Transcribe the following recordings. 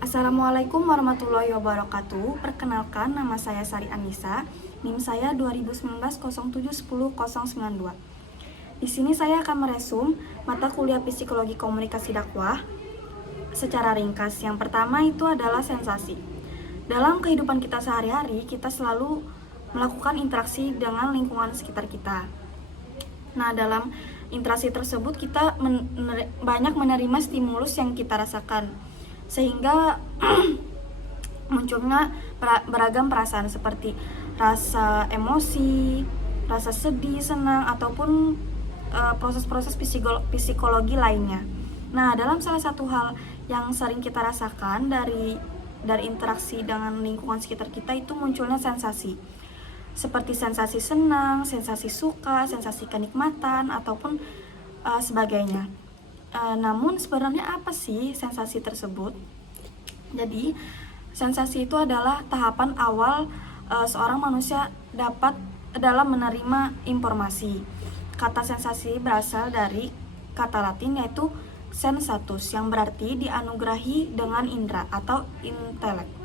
Assalamualaikum warahmatullahi wabarakatuh. Perkenalkan, nama saya Sari Anissa. NIM saya 2019 07 10 092. Di sini saya akan meresum mata kuliah Psikologi Komunikasi Dakwah secara ringkas. Yang pertama itu adalah sensasi. Dalam kehidupan kita sehari-hari, kita selalu melakukan interaksi dengan lingkungan sekitar kita. Nah, dalam interaksi tersebut kita banyak menerima stimulus yang kita rasakan, sehingga munculnya beragam perasaan seperti rasa emosi, rasa sedih, senang, ataupun proses-proses psikologi lainnya. Nah, dalam salah satu hal yang sering kita rasakan dari interaksi dengan lingkungan sekitar kita itu munculnya sensasi. Seperti sensasi senang, sensasi suka, sensasi kenikmatan, ataupun sebagainya. Namun sebenarnya apa sih sensasi tersebut? Jadi, sensasi itu adalah tahapan awal seorang manusia dapat dalam menerima informasi. Kata sensasi berasal dari kata Latin yaitu sensatus, yang berarti dianugerahi dengan indera atau intelek.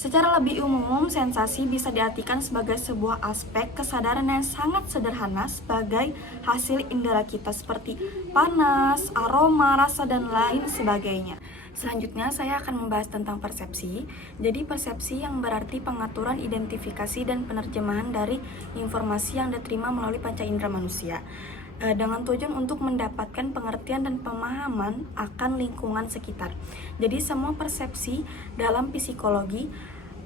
Secara lebih umum, sensasi bisa diartikan sebagai sebuah aspek kesadaran yang sangat sederhana sebagai hasil indera kita seperti panas, aroma, rasa, dan lain sebagainya. Selanjutnya, saya akan membahas tentang persepsi. Jadi, persepsi yang berarti pengaturan, identifikasi, dan penerjemahan dari informasi yang diterima melalui panca indera manusia dengan tujuan untuk mendapatkan pengertian dan pemahaman akan lingkungan sekitar. Jadi semua persepsi dalam psikologi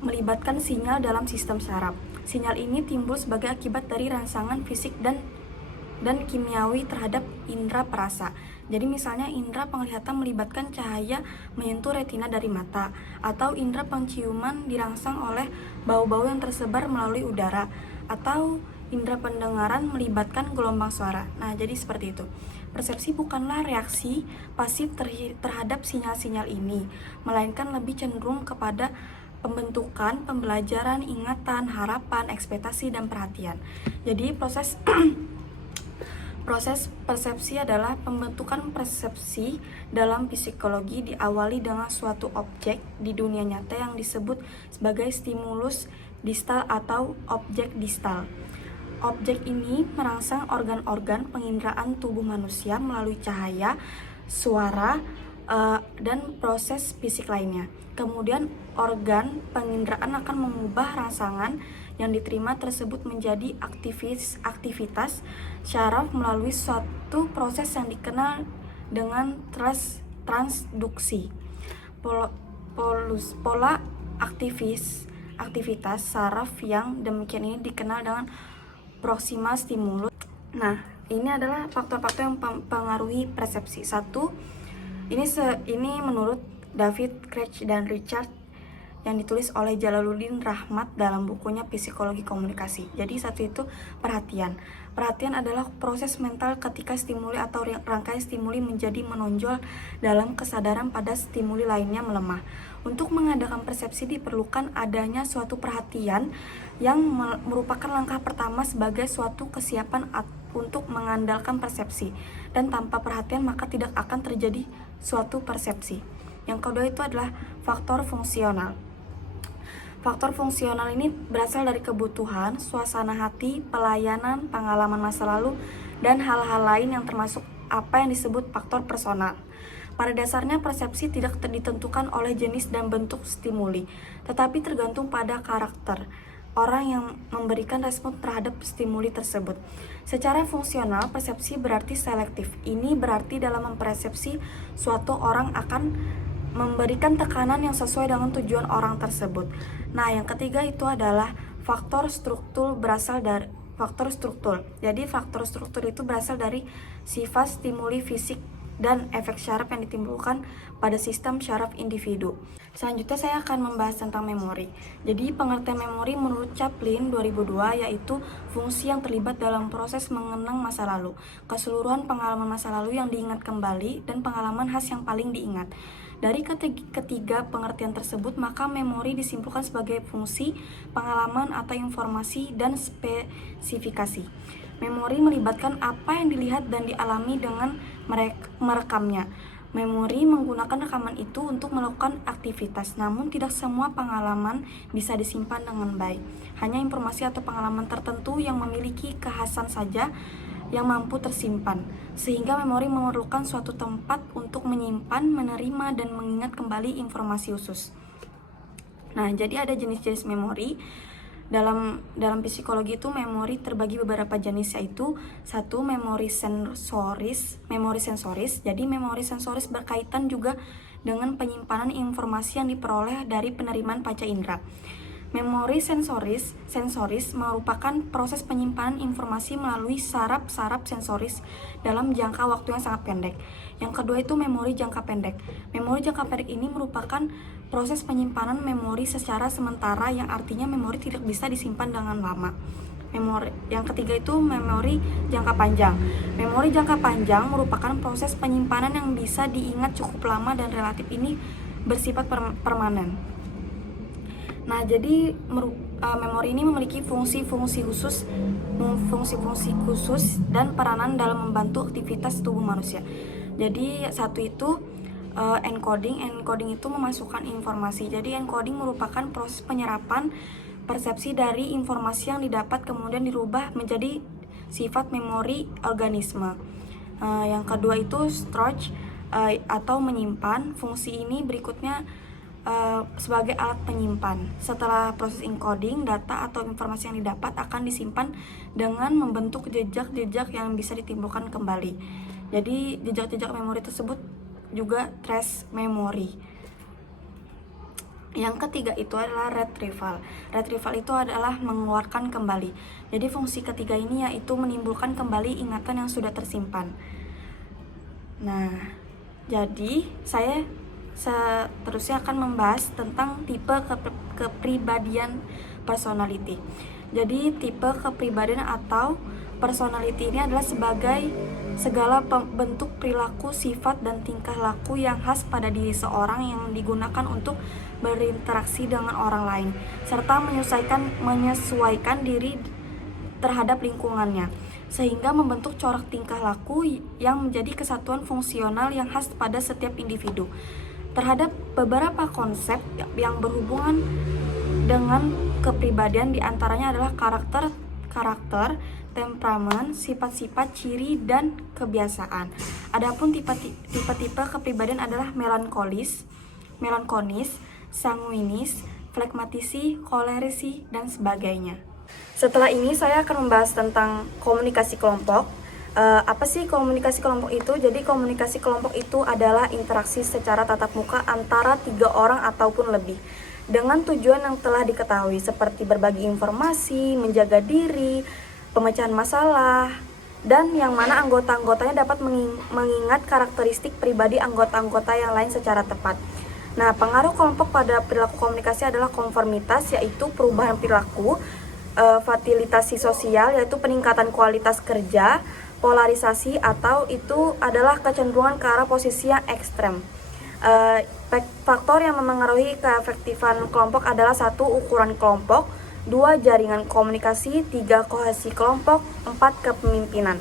melibatkan sinyal dalam sistem saraf. Sinyal ini timbul sebagai akibat dari rangsangan fisik dan kimiawi terhadap indera perasa. Jadi misalnya indera penglihatan melibatkan cahaya menyentuh retina dari mata, atau indera penciuman dirangsang oleh bau-bau yang tersebar melalui udara, atau indera pendengaran melibatkan gelombang suara. Nah, jadi seperti itu. Persepsi bukanlah reaksi pasif terhadap sinyal-sinyal ini, melainkan lebih cenderung kepada pembentukan, pembelajaran, ingatan, harapan, ekspektasi, dan perhatian. Jadi proses persepsi adalah pembentukan persepsi dalam psikologi diawali dengan suatu objek di dunia nyata yang disebut sebagai stimulus distal atau objek distal. Objek ini merangsang organ-organ penginderaan tubuh manusia melalui cahaya, suara, dan proses fisik lainnya. Kemudian organ penginderaan akan mengubah rangsangan yang diterima tersebut menjadi aktivitas syaraf melalui suatu proses yang dikenal dengan transduksi. Pola aktivitas saraf yang demikian ini dikenal dengan proxima stimulus. Nah, ini adalah faktor-faktor yang mempengaruhi persepsi. Satu, ini menurut David Craig dan Richard yang ditulis oleh Jalaluddin Rahmat dalam bukunya Psikologi Komunikasi. Jadi satu itu perhatian. Perhatian adalah proses mental ketika stimuli atau rangkaian stimuli menjadi menonjol dalam kesadaran pada stimuli lainnya melemah. Untuk mengadakan persepsi diperlukan adanya suatu perhatian yang merupakan langkah pertama sebagai suatu kesiapan untuk mengandalkan persepsi. Dan tanpa perhatian maka tidak akan terjadi suatu persepsi. Yang kedua itu adalah faktor fungsional. Faktor fungsional ini berasal dari kebutuhan, suasana hati, pelayanan, pengalaman masa lalu, dan hal-hal lain yang termasuk apa yang disebut faktor personal. Pada dasarnya persepsi tidak ditentukan oleh jenis dan bentuk stimuli, tetapi tergantung pada karakter orang yang memberikan respon terhadap stimuli tersebut. Secara fungsional, persepsi berarti selektif. Ini berarti dalam mempersepsi suatu orang akan memberikan tekanan yang sesuai dengan tujuan orang tersebut. Nah, yang ketiga itu adalah faktor struktur berasal dari faktor struktur. Jadi faktor struktur itu berasal dari sifat stimuli fisik dan efek syaraf yang ditimbulkan pada sistem syaraf individu. Selanjutnya saya akan membahas tentang memori. Jadi pengertian memori menurut Chaplin 2002 yaitu fungsi yang terlibat dalam proses mengenang masa lalu, keseluruhan pengalaman masa lalu yang diingat kembali, dan pengalaman khas yang paling diingat. Dari ketiga pengertian tersebut, maka memori disimpulkan sebagai fungsi, pengalaman atau informasi, dan spesifikasi. Memori melibatkan apa yang dilihat dan dialami dengan merekamnya. Memori menggunakan rekaman itu untuk melakukan aktivitas, namun tidak semua pengalaman bisa disimpan dengan baik. Hanya informasi atau pengalaman tertentu yang memiliki kekhasan saja yang mampu tersimpan, sehingga memori memerlukan suatu tempat untuk menyimpan, menerima, dan mengingat kembali informasi khusus. Nah, jadi ada jenis-jenis memori. Dalam psikologi itu memori terbagi beberapa jenis, yaitu satu, memori sensoris. Jadi memori sensoris berkaitan juga dengan penyimpanan informasi yang diperoleh dari penerimaan panca indera. Memori sensoris merupakan proses penyimpanan informasi melalui saraf-saraf sensoris dalam jangka waktu yang sangat pendek. Yang kedua itu memori jangka pendek. Memori jangka pendek ini merupakan proses penyimpanan memori secara sementara, yang artinya memori tidak bisa disimpan dengan lama. Yang ketiga itu memori jangka panjang. Memori jangka panjang merupakan proses penyimpanan yang bisa diingat cukup lama dan relatif ini bersifat permanen. Nah, jadi memori ini memiliki fungsi-fungsi khusus dan peranan dalam membantu aktivitas tubuh manusia. Jadi satu itu encoding itu memasukkan informasi. Jadi encoding merupakan proses penyerapan persepsi dari informasi yang didapat kemudian dirubah menjadi sifat memori organisme. Yang kedua itu storage atau menyimpan. Fungsi ini berikutnya sebagai alat penyimpan. Setelah proses encoding, data atau informasi yang didapat akan disimpan dengan membentuk jejak-jejak yang bisa ditimbulkan kembali. Jadi jejak-jejak memori tersebut juga trace memory. Yang ketiga itu adalah retrieval. Retrieval itu adalah mengeluarkan kembali. Jadi fungsi ketiga ini yaitu menimbulkan kembali ingatan yang sudah tersimpan. Nah, jadi saya seterusnya akan membahas tentang tipe kepribadian personality. Jadi tipe kepribadian atau personality ini adalah sebagai segala bentuk perilaku, sifat, dan tingkah laku yang khas pada diri seorang yang digunakan untuk berinteraksi dengan orang lain, serta menyesuaikan diri terhadap lingkungannya, sehingga membentuk corak tingkah laku yang menjadi kesatuan fungsional yang khas pada setiap individu. Terhadap beberapa konsep yang berhubungan dengan kepribadian diantaranya adalah karakter, temperamen, sifat-sifat, ciri, dan kebiasaan. Adapun tipe-tipe kepribadian adalah melankolis, sanguinis, flegmatisi, kolerisi, dan sebagainya. Setelah ini saya akan membahas tentang komunikasi kelompok. Apa sih komunikasi kelompok itu? Jadi komunikasi kelompok itu adalah interaksi secara tatap muka antara 3 orang ataupun lebih dengan tujuan yang telah diketahui seperti berbagi informasi, menjaga diri, pemecahan masalah, dan yang mana anggota-anggotanya dapat mengingat karakteristik pribadi anggota-anggota yang lain secara tepat. Nah, pengaruh kelompok pada perilaku komunikasi adalah konformitas, yaitu perubahan perilaku, fasilitasi sosial, yaitu peningkatan kualitas kerja, polarisasi atau itu adalah kecenderungan ke arah posisi yang ekstrem. Faktor yang memengaruhi keefektifan kelompok adalah 1. Ukuran kelompok, 2. Jaringan komunikasi, 3. Kohesi kelompok, 4. Kepemimpinan.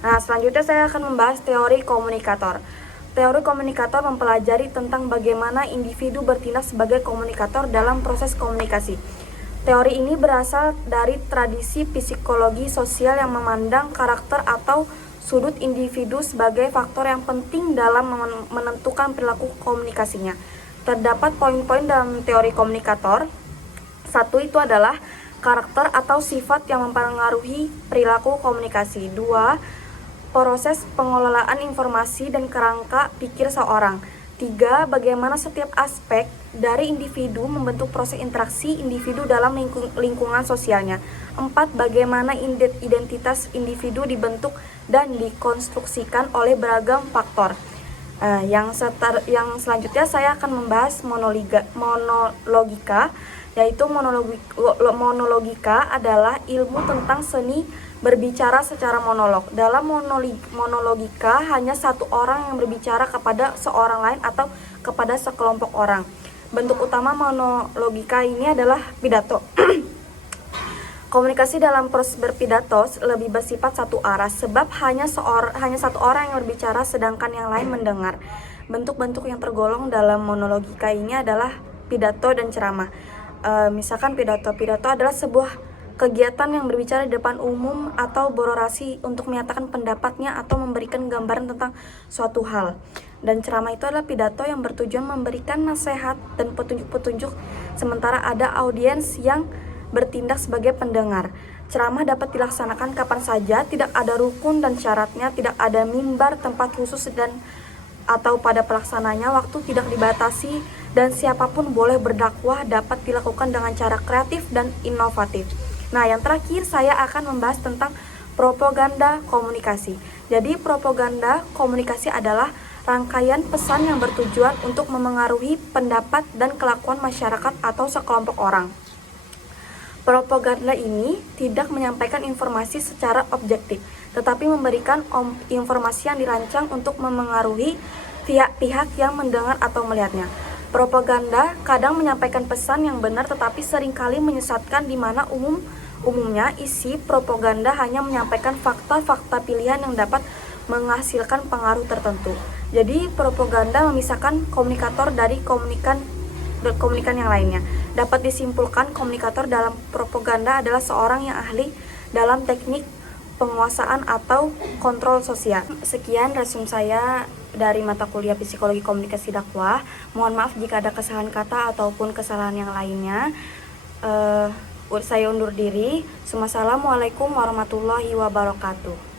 Nah, selanjutnya saya akan membahas teori komunikator. Teori komunikator mempelajari tentang bagaimana individu bertindak sebagai komunikator dalam proses komunikasi. Teori ini berasal dari tradisi psikologi sosial yang memandang karakter atau sudut individu sebagai faktor yang penting dalam menentukan perilaku komunikasinya. Terdapat poin-poin dalam teori komunikator. 1. Itu adalah karakter atau sifat yang mempengaruhi perilaku komunikasi. 2. Proses pengelolaan informasi dan kerangka pikir seorang. 3. Bagaimana setiap aspek dari individu membentuk proses interaksi individu dalam lingkungan sosialnya. 4. Bagaimana identitas individu dibentuk dan dikonstruksikan oleh beragam faktor. Yang selanjutnya saya akan membahas monologika, yaitu monologika adalah ilmu tentang seni berbicara secara monolog. Dalam monologika hanya satu orang yang berbicara kepada seorang lain atau kepada sekelompok orang. Bentuk utama monologika ini adalah pidato. Komunikasi dalam proses berpidato lebih bersifat satu arah sebab hanya satu orang yang berbicara sedangkan yang lain mendengar. bentuk-bentuk yang tergolong dalam monologika ini adalah pidato dan ceramah. Misalkan pidato adalah sebuah kegiatan yang berbicara di depan umum atau berorasi untuk menyatakan pendapatnya atau memberikan gambaran tentang suatu hal. Dan ceramah itu adalah pidato yang bertujuan memberikan nasihat dan petunjuk-petunjuk, sementara ada audiens yang bertindak sebagai pendengar. Ceramah dapat dilaksanakan kapan saja, tidak ada rukun dan syaratnya, tidak ada mimbar, tempat khusus atau pada pelaksananya waktu tidak dibatasi, dan siapapun boleh berdakwah, dapat dilakukan dengan cara kreatif dan inovatif. Nah, yang terakhir saya akan membahas tentang propaganda komunikasi. Jadi, propaganda komunikasi adalah rangkaian pesan yang bertujuan untuk memengaruhi pendapat dan kelakuan masyarakat atau sekelompok orang. Propaganda ini tidak menyampaikan informasi secara objektif, tetapi memberikan informasi yang dirancang untuk memengaruhi pihak-pihak yang mendengar atau melihatnya. Propaganda kadang menyampaikan pesan yang benar tetapi seringkali menyesatkan, di mana umumnya isi propaganda hanya menyampaikan fakta-fakta pilihan yang dapat menghasilkan pengaruh tertentu. Jadi propaganda memisahkan komunikator dari komunikan yang lainnya. Dapat disimpulkan komunikator dalam propaganda adalah seorang yang ahli dalam teknik penguasaan atau kontrol sosial. Sekian resume saya dari mata kuliah Psikologi Komunikasi Dakwah. Mohon maaf jika ada kesalahan kata ataupun kesalahan yang lainnya. Saya undur diri. Wassalamualaikum warahmatullahi wabarakatuh.